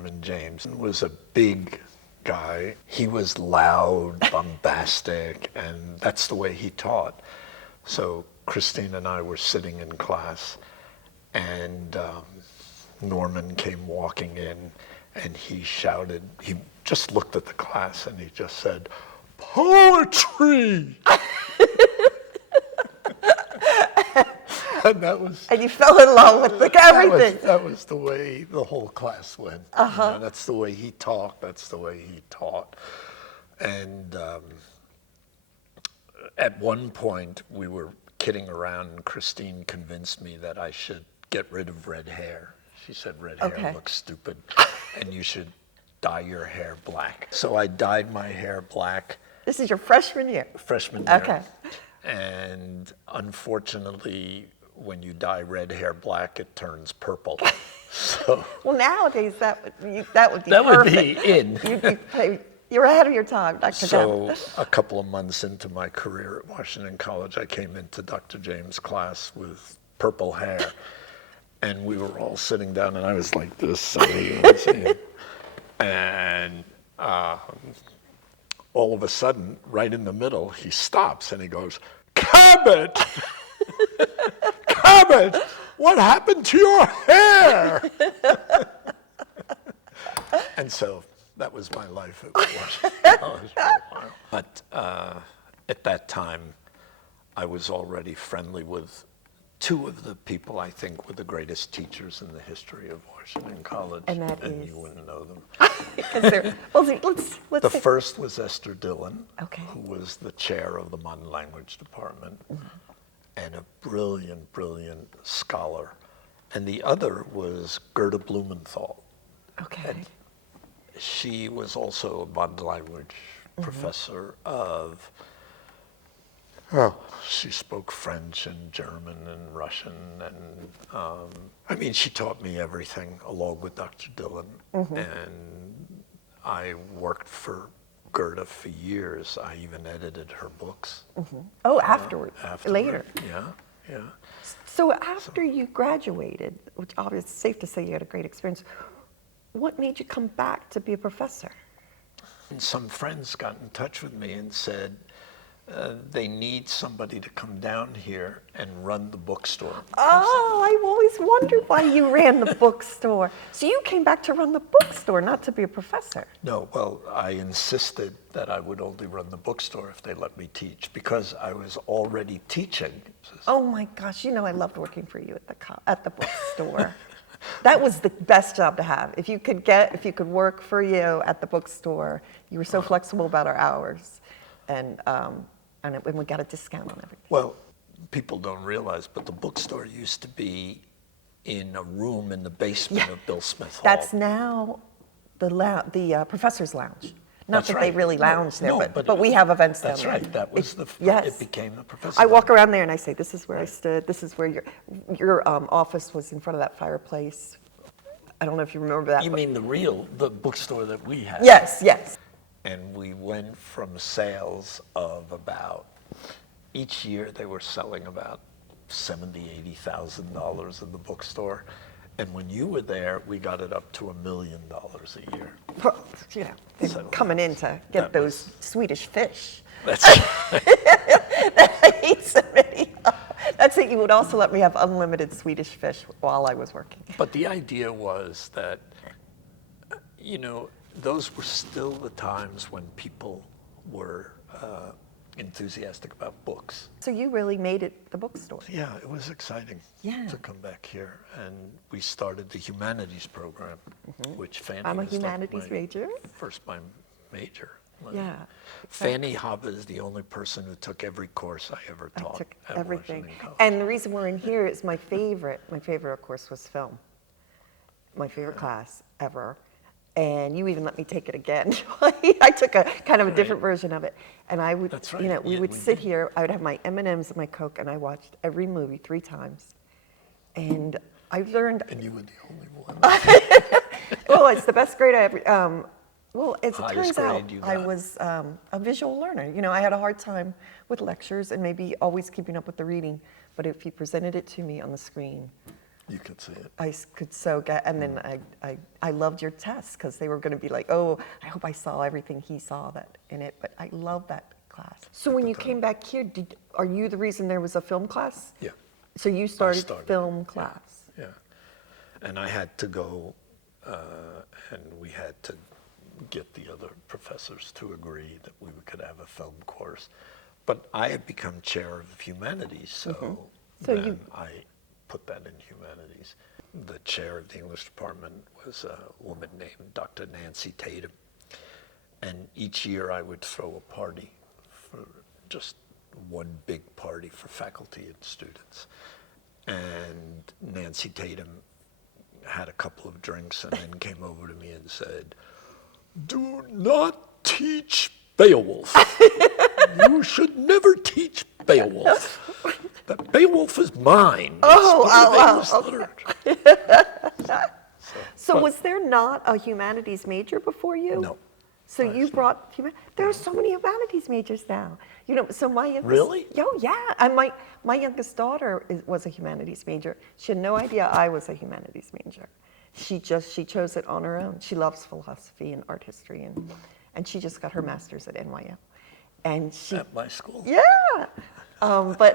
Norman James was a big guy. He was loud, bombastic, and that's the way he taught. So Christine and I were sitting in class, and Norman came walking in, and he shouted, he just looked at the class and he just said, "Poetry!" And that was... And you fell in love with everything. That was the way the whole class went. Uh-huh. You know, that's the way he talked, that's the way he taught. And at one point, we were kidding around, and Christine convinced me that I should get rid of red hair. She said red hair looks stupid, and you should dye your hair black. So I dyed my hair black. This is your freshman year? Freshman year. Okay. And unfortunately, when you dye red hair black, it turns purple. So well, nowadays that would be perfect. That would be in. You're ahead of your time, Dr. So Kabat. a couple of months into my career at Washington College, I came into Dr. James' class with purple hair, and we were all sitting down, and I was like this, and all of a sudden, right in the middle, he stops and he goes, "Kabat! Kabat, what happened to your hair?" And so that was my life at Washington College for a while. But at that time, I was already friendly with two of the people I think were the greatest teachers in the history of Washington College. And you wouldn't know them. Let's the first was Esther Dillon, who was the chair of the modern language department, and a brilliant, brilliant scholar. And the other was Gerda Blumenthal. And she was also a modern language professor of, she spoke French and German and Russian, and I mean, she taught me everything along with Dr. Dillon. And I worked for Gerda for years. I even edited her books. Oh, afterward, later. Yeah. So after you graduated, which obviously it's safe to say you had a great experience, what made you come back to be a professor? And some friends got in touch with me and said, they need somebody to come down here and run the bookstore. Oh, I've always wondered why you ran the bookstore. So you came back to run the bookstore, not to be a professor. No, well, I insisted that I would only run the bookstore if they let me teach, because I was already teaching. Oh my gosh, you know I loved working for you at the bookstore. That was the best job to have. If you could work for you at the bookstore, you were so flexible about our hours. And we got a discount on everything. Well, people don't realize, but the bookstore used to be in a room in the basement of Bill Smith Hall. That's now the professor's lounge. Not that they really lounge there, but we have events down there. That's right. That was it became the professor's I walk around there and I say, this is where I stood. This is where your office was, in front of that fireplace. I don't know if you remember that. You mean the bookstore that we had? Yes, yes. And we went from sales of about, each year they were selling about $70,000, $80,000 in the bookstore. And when you were there, we got it up to $1 million a year. You know, so coming in to get those Swedish fish. That's right. I ate so many. That's it. You would also let me have unlimited Swedish fish while I was working. But the idea was that, you know, those were still the times when people were enthusiastic about books. So you really made it the bookstore. Yeah, it was exciting to come back here. And we started the humanities program, which Fanny I'm a humanities major. First my major. Yeah. Fanny Haba is the only person who took every course I ever taught. I took at everything. Washington College. And the reason we're in here is my favorite course was film. My favorite class ever. And you even let me take it again. I took a kind of a different version of it. And I would, you know, we would sit here, I would have my M&Ms and my Coke, and I watched every movie 3 times. And I learned... And you were the only one. Well, it's the best grade I ever... well, as it Highest turns out, grade you I got. was a visual learner. You know, I had a hard time with lectures and maybe always keeping up with the reading. But if you presented it to me on the screen, You could see it. could so get, and then I loved your tests because they were going to be like, oh, I hope I saw everything he saw that in it. But I love that class. So when you came back here, are you the reason there was a film class? Yeah. So you started started, film class. Yeah. And I had to go, and we had to get the other professors to agree that we could have a film course. But I had become chair of humanities, so then I put that in humanities. The chair of the English department was a woman named Dr. Nancy Tatum. And each year I would throw a party, for just one big party for faculty and students. And Nancy Tatum had a couple of drinks and then came over to me and said, "Do not teach Beowulf. You should never teach Beowulf. That Beowulf is mine. It's part of English literature." So was there not a humanities major before you? No. So you brought there are so many humanities majors now. You know, so my youngest, Really? Oh yeah, and my youngest daughter was a humanities major. She had no idea I was a humanities major. She chose it on her own. She loves philosophy and art history, and she just got her master's at NYU. And she At my school. Yeah, but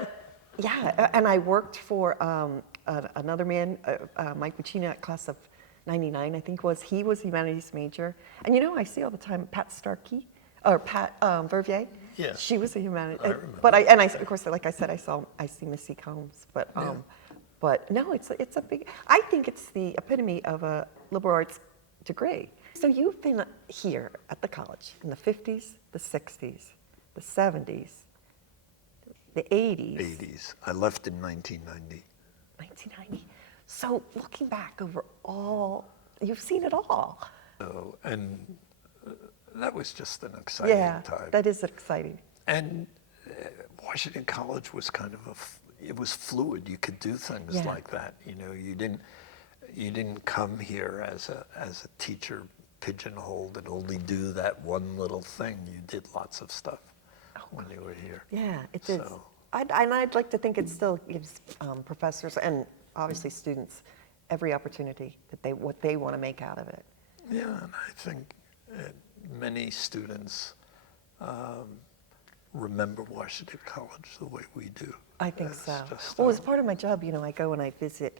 yeah, and I worked for another man, Mike Buccino, at class of '99, I think he was a humanities major. And you know, I see all the time Pat Starkey, or Pat Verviers. Yeah. She was a humanities. I remember. But of course, like I said, I see Missy Combs. But no, it's a big. I think it's the epitome of a liberal arts degree. So you've been here at the college in the 50s, the 60s, the 70s, the 80s. 80s. I left in 1990. 1990. So looking back over all, you've seen it all. And that was just an exciting Yeah, time. that is exciting. And Washington College was kind of it was fluid. You could do things Yeah. like that. You know, you didn't come here as a teacher pigeonholed and only do that one little thing. You did lots of stuff when you were here. Yeah, it is. So- I'd like to think it still gives professors and obviously students every opportunity that what they want to make out of it. Yeah, and I think many students remember Washington College the way we do. I think It's so. just, Well, as part of my job, you know, I go and I visit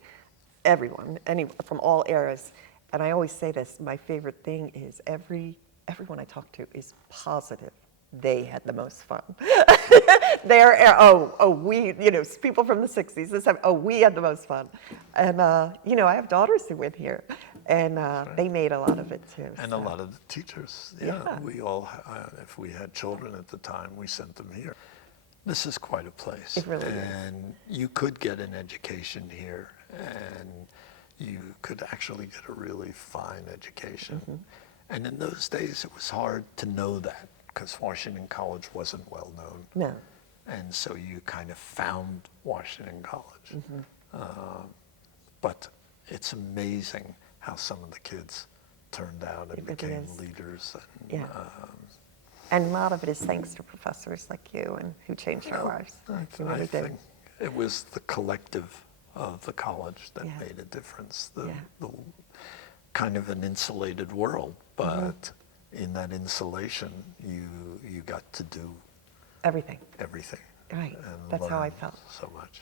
everyone, from all eras, and I always say this, my favorite thing is everyone I talk to is positive. They had the most fun. We, you know, people from the 60s, we had the most fun. And, you know, I have daughters who went here, and they made a lot of it too. and a lot of the teachers, Yeah. we all, if we had children at the time, we sent them here. This is quite a place. It really is. And you could get an education here, and you could actually get a really fine education. Mm-hmm. And in those days, it was hard to know that, because Washington College wasn't well known. No. And so you kind of found Washington College. Mm-hmm. But it's amazing how some of the kids turned out and It really became is. leaders. And, Yeah. And a lot of it is thanks to professors like you and who changed our lives. You I really did. think it was the collective of the college that Yeah. made a difference. Yeah. The kind of an insulated world, Mm-hmm. but in that insulation, you got to do Everything. everything. Right. And That's how I learn felt. so much.